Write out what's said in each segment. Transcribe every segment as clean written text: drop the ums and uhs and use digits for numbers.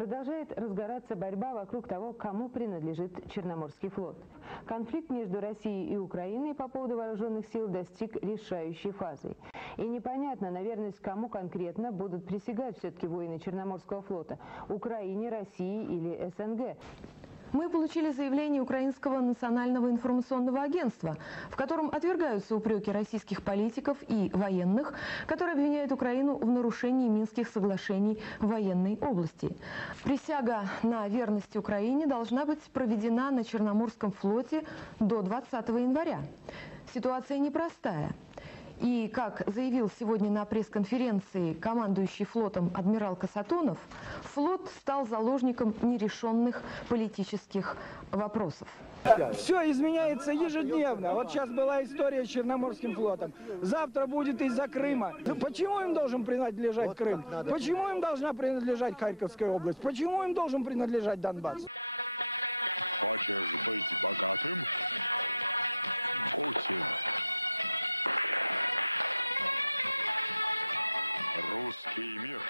Продолжает разгораться борьба вокруг того, кому принадлежит Черноморский флот. Конфликт между Россией и Украиной по поводу вооруженных сил достиг решающей фазы. И непонятно, на верность кому конкретно будут присягать все-таки воины Черноморского флота – Украине, России или СНГ. Мы получили заявление Украинского национального информационного агентства, в котором отвергаются упреки российских политиков и военных, которые обвиняют Украину в нарушении Минских соглашений в военной области. Присяга на верность Украине должна быть проведена на Черноморском флоте до 20 января. Ситуация непростая. И, как заявил сегодня на пресс-конференции командующий флотом адмирал Касатонов, флот стал заложником нерешенных политических вопросов. Все изменяется ежедневно. Вот сейчас была история с Черноморским флотом. Завтра будет из-за Крыма. Почему им должен принадлежать Крым? Почему им должна принадлежать Харьковская область? Почему им должен принадлежать Донбасс? Хочешь быть богатым? Путин. Русский мир.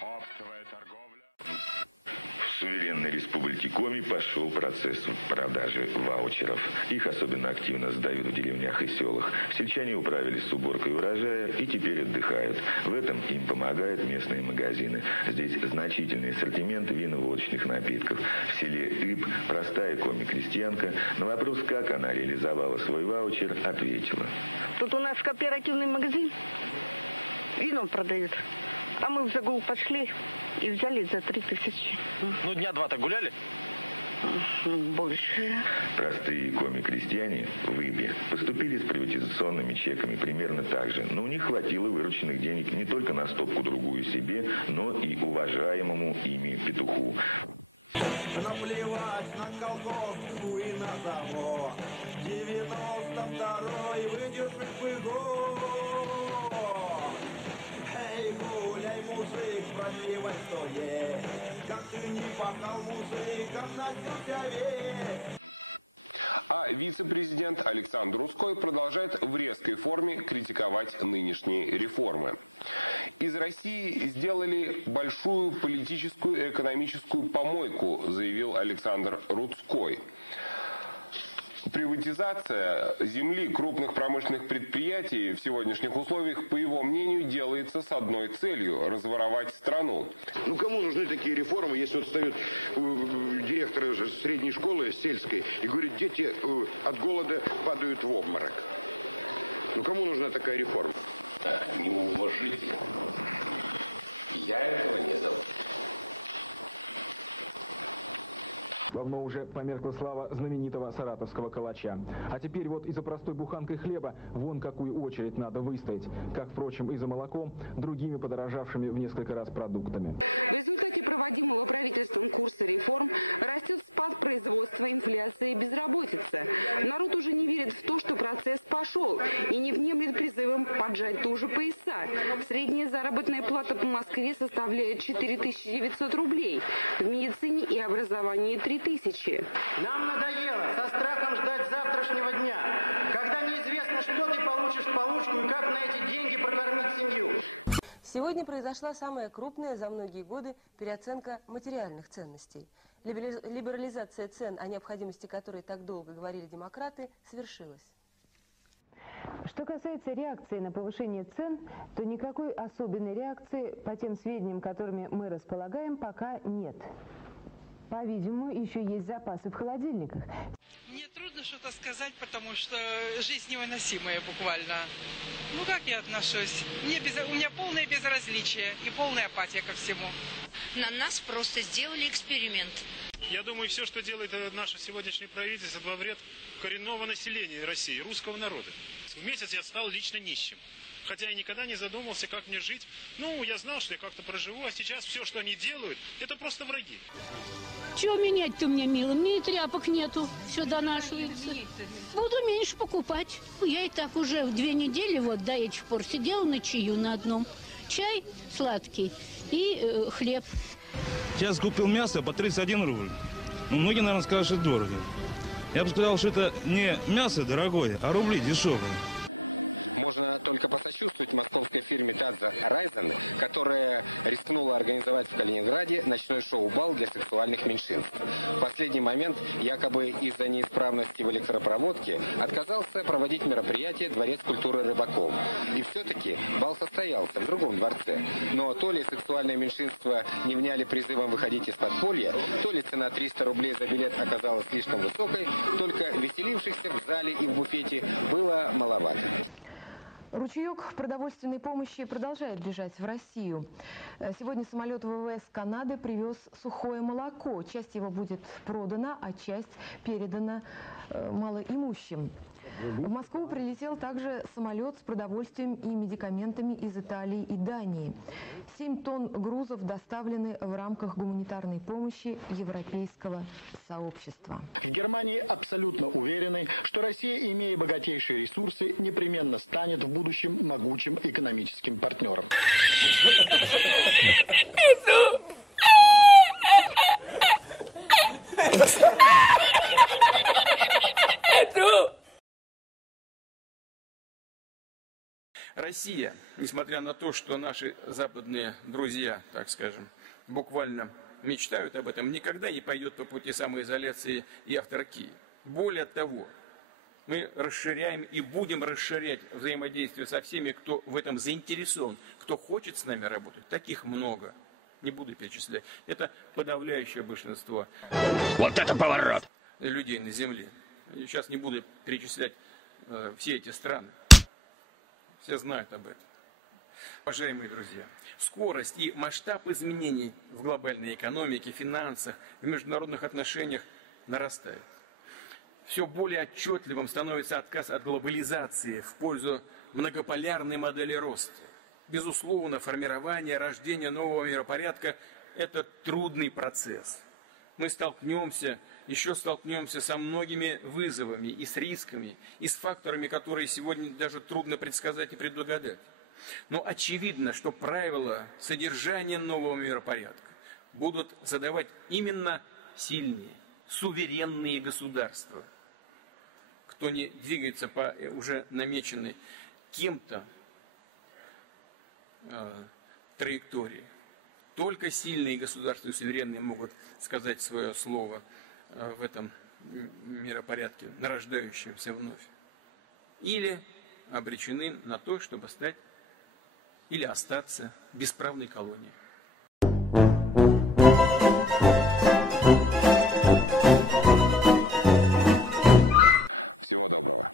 Оптовая торговля. В суверенной республике Коми пошел процесс продажи ваучеров. Их особенно активно сдают в деревнях и селах. Сельчане управились с уборкой урожая и теперь отдыхают. В этом им помогают местные магазины. Здесь значительный ассортимент винно-водочных напитков. В селе Иб простая коми-крестьянка на вопрос, как она реализовала свой ваучер, ответила. Тут у нас кооперативный магазин. Вино продают. А мы в загул пошли и взяли за 3000. Ну, дня два-то гуляли? Больше. Простые коми-крестьяне в Ибе поступили с приватизационными чеками примерно так же. Но у них хватило вырученных денег не только на стопку-другую себе, но и уважаемому ими петуху. Наплевать на колготку и на завод. 92-й выдержит бы год. Эй, гуляй, мужик, продлевай, что есть. Как ты не пахал, мужик, обнадётся весь. А вице-президент Александр Рудской продолжает в резкой форме критиковать нынешние реформы. Из России сделали большую политическую и экономическую помойку, заявил Александр Рудской. Приватизация земли крупных промышленных предприятий в сегодняшних условиях, по его мнению, делается с одной целью – разворовать страну. Ну кому нужны такие реформы, если вот встают директоры средней школы сельской и говорят, дети от голода падают в обморок? Ну кому нужна такая реформа? Неуважительно. Я этого не забыл. Давно уже померкла слава знаменитого саратовского калача. А теперь вот и за простой буханкой хлеба вон какую очередь надо выстоять. Как, впрочем, и за молоком, другими подорожавшими в несколько раз продуктами. В результате проводимого правительством курса реформ растет спад производства, инфляция и безработица. Народ уже не верит в то, что процесс пошел, и не внемлет призывом поджать туже пояса. Средняя заработная плата по Москве составляет 4900 рублей. В медицине и образовании 3000. Нам надоело со страхом ждать завтрашнего дня, когда неизвестно, что ты получишь в получку и как на эти деньги прокормить семью. Сегодня произошла самая крупная за многие годы переоценка материальных ценностей. Либерализация цен, о необходимости которой так долго говорили демократы, свершилась. Что касается реакции на повышение цен, то никакой особенной реакции, по тем сведениям, которыми мы располагаем, пока нет. По-видимому, еще есть запасы в холодильниках. Мне трудно что-то сказать, потому что жизнь невыносимая буквально. Ну как я отношусь? У меня полное безразличие и полная апатия ко всему. На нас просто сделали эксперимент. Я думаю, все, что делает наше сегодняшнее правительство, во вред коренного населения России, русского народа. В месяц я стал лично нищим. Хотя я никогда не задумывался, как мне жить. Ну, я знал, что я как-то проживу, а сейчас все, что они делают, это просто враги. Чего менять-то мне, мило? Мне и тряпок нету, все донашивается. Буду меньше покупать. Я и так уже 2 недели вот до этих пор сидела на чаю на одном. Чай сладкий и хлеб. Сейчас купил мясо по 31 рубль. Ну, многие, наверное, скажут, что это дорого. Я бы сказал, что это не мясо дорогое, а рубли дешевые. Можно только посочувствовать московской фирме Тадза Райзен, которая рискнула организовать в Калининграде ночной шоу-бал для сексуальных меньшинств. В последний момент, якобы из-за неисправности в электропроводке, отказался проводить мероприятие Дворец культуры Рыбаков. И все-таки бал состоялся в другом дворце. Но то ли сексуальные меньшинства не вняли призывом выходить из подполья, то ли цена 300 рублей за билет оказалась слишком высокой, только веселившихся в зале и в буфете было маловато. Ручеек продовольственной помощи продолжает бежать в Россию. Сегодня самолет ВВС Канады привез сухое молоко. Часть его будет продана, а часть передана малоимущим. В Москву прилетел также самолет с продовольствием и медикаментами из Италии и Дании. 7 тонн грузов доставлены в рамках гуманитарной помощи европейского сообщества. В Германии абсолютно уверены, что Россия, имея богатейшие ресурсы, непременно станет в будущем могучим экономическим партнером. Россия, несмотря на то, что наши западные друзья, так скажем, буквально мечтают об этом, никогда не пойдет по пути самоизоляции и авторокии. Более того, мы расширяем и будем расширять взаимодействие со всеми, кто в этом заинтересован, кто хочет с нами работать. Таких много. Не буду перечислять. Это подавляющее большинство. Вот это поворот! Людей на Земле. Сейчас не буду перечислять все эти страны. Все знают об этом. Уважаемые друзья, скорость и масштаб изменений в глобальной экономике, финансах, в международных отношениях нарастает. Все более отчетливым становится отказ от глобализации в пользу многополярной модели роста. Безусловно, формирование, рождение нового миропорядка – это трудный процесс. Мы еще столкнемся со многими вызовами и с рисками, и с факторами, которые сегодня даже трудно предсказать и предугадать. Но очевидно, что правила содержания нового миропорядка будут задавать именно сильные, суверенные государства. Кто не двигается по уже намеченной кем-то траектории. Только сильные государства и суверенные могут сказать свое слово в этом миропорядке, нарождающемся вновь. Или обречены на то, чтобы стать или остаться бесправной колонией. Всего доброго.